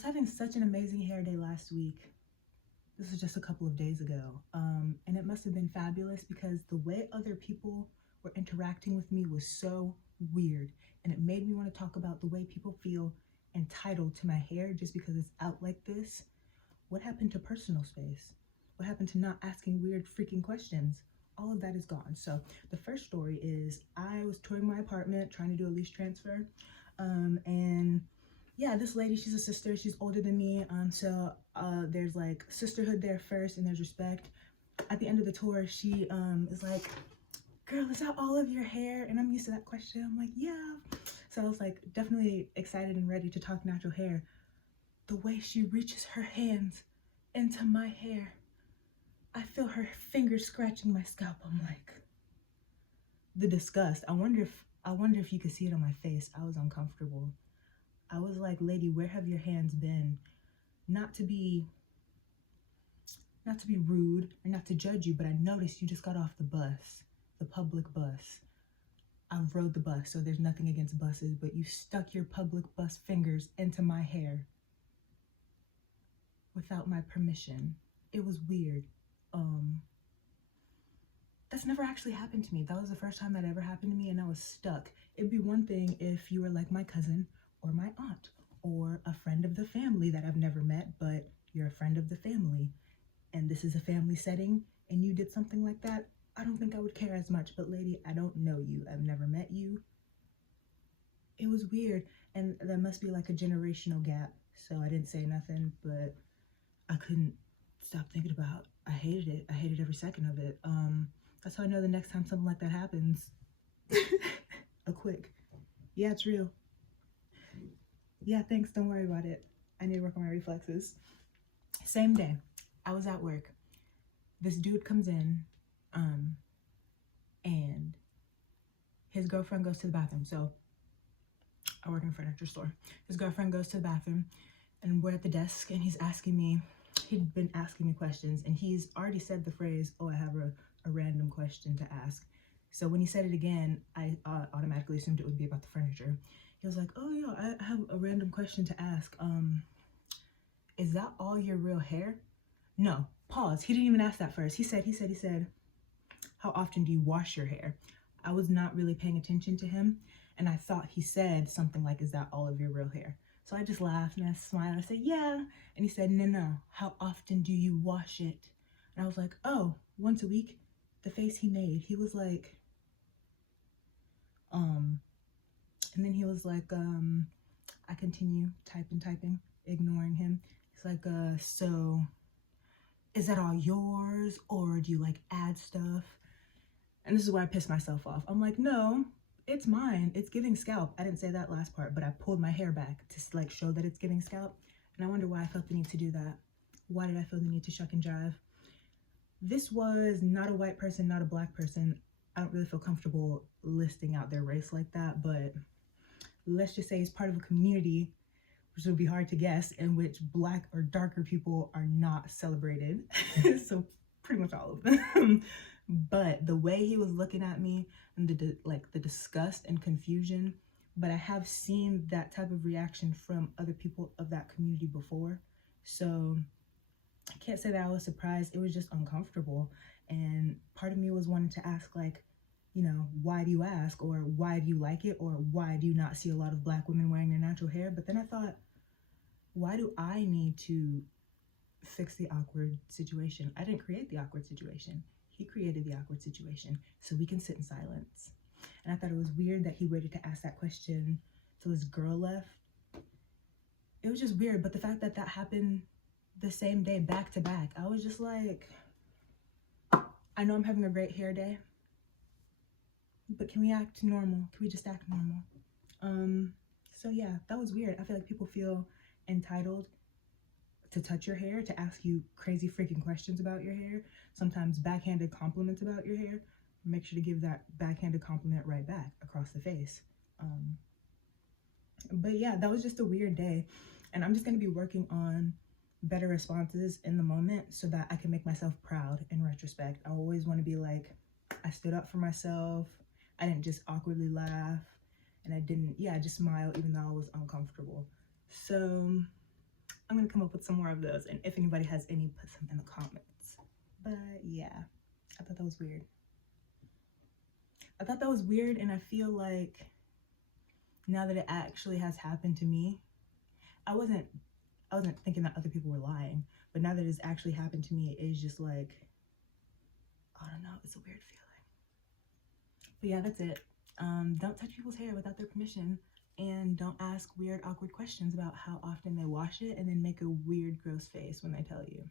was having such an amazing hair day last week. This was just a couple of days ago. And it must have been fabulous because the way other people were interacting with me was so weird. And it made me want to talk about the way people feel entitled to my hair just because it's out like this. What happened to personal space? What happened to not asking weird freaking questions? All of that is gone. So the first story is I was touring my apartment trying to do a lease transfer. And yeah, this lady, she's a sister, she's older than me. So there's like sisterhood there first and there's respect. At the end of the tour, she is like, girl, is that all of your hair? And I'm used to that question. I'm like, yeah. So I was like definitely excited and ready to talk natural hair. The way she reaches her hands into my hair, I feel her fingers scratching my scalp. I'm like, the disgust. I wonder if you could see it on my face. I was uncomfortable. I was like, lady, where have your hands been? Not to be rude or not to judge you, but I noticed you just got off the bus, the public bus. I've rode the bus, so there's nothing against buses, but you stuck your public bus fingers into my hair without my permission. It was weird. That's never actually happened to me. That was the first time that ever happened to me, and I was stuck. It'd be one thing if you were like my cousin or my aunt or a friend of the family that I've never met, but you're a friend of the family and this is a family setting and you did something like that. I don't think I would care as much, but lady, I don't know you. I've never met you. It was weird, and there must be like a generational gap, so I didn't say nothing, but I couldn't stop thinking about, I hated it. I hated every second of it. That's how I know the next time something like that happens, a quick, yeah, it's real. Yeah, thanks, don't worry about it. I need to work on my reflexes. Same day, I was at work. This dude comes in, and his girlfriend goes to the bathroom. So I work in a furniture store. His girlfriend goes to the bathroom and we're at the desk and he'd been asking me questions, and he's already said the phrase, oh, I have a random question to ask. So when he said it again, I automatically assumed it would be about the furniture. He was like, oh yeah, I have a random question to ask. Is that all your real hair? No, pause. He didn't even ask that first. He said, how often do you wash your hair? I was not really paying attention to him, and I thought he said something like, is that all of your real hair? So I just laughed and I smiled. I said, yeah. And he said, no, how often do you wash it? And I was like, oh, once a week. The face he made, he was like, and then he was like, I continue typing, ignoring him. He's like, so is that all yours, or do you like add stuff? And this is where I pissed myself off. I'm like, no, it's mine. It's giving scalp. I didn't say that last part, but I pulled my hair back to like show that it's giving scalp. And I wonder why I felt the need to do that. Why did I feel the need to shuck and jive? This was not a white person, not a black person. I don't really feel comfortable listing out their race like that, but let's just say he's part of a community, which would be hard to guess, in which black or darker people are not celebrated. So pretty much all of them. But the way he was looking at me and the disgust and confusion, but I have seen that type of reaction from other people of that community before. So I can't say that I was surprised. It was just uncomfortable. And part of me was wanting to ask, like, you know, why do you ask? Or why do you like it? Or why do you not see a lot of black women wearing their natural hair? But then I thought, why do I need to fix the awkward situation? I didn't create the awkward situation. He created the awkward situation so we can sit in silence. And I thought it was weird that he waited to ask that question till his girl left. It was just weird, but the fact that that happened the same day, back to back, I was just like, I know I'm having a great hair day, but can we act normal? Can we just act normal? So yeah, that was weird. I feel like people feel entitled to touch your hair, to ask you crazy freaking questions about your hair, sometimes backhanded compliments about your hair. Make sure to give that backhanded compliment right back across the face. But yeah, that was just a weird day, and I'm just going to be working on better responses in the moment so that I can make myself proud in retrospect. I always want to be like, I stood up for myself. I didn't just awkwardly laugh, and I just smiled even though I was uncomfortable. So I'm gonna come up with some more of those, and if anybody has any, put some in the comments. But yeah, I thought that was weird. I thought that was weird, and I feel like now that it actually has happened to me, I wasn't thinking that other people were lying, but now that it's actually happened to me, it's just like, I don't know, it's a weird feeling. But yeah, that's it. Don't touch people's hair without their permission, and don't ask weird, awkward questions about how often they wash it, and then make a weird, gross face when they tell you.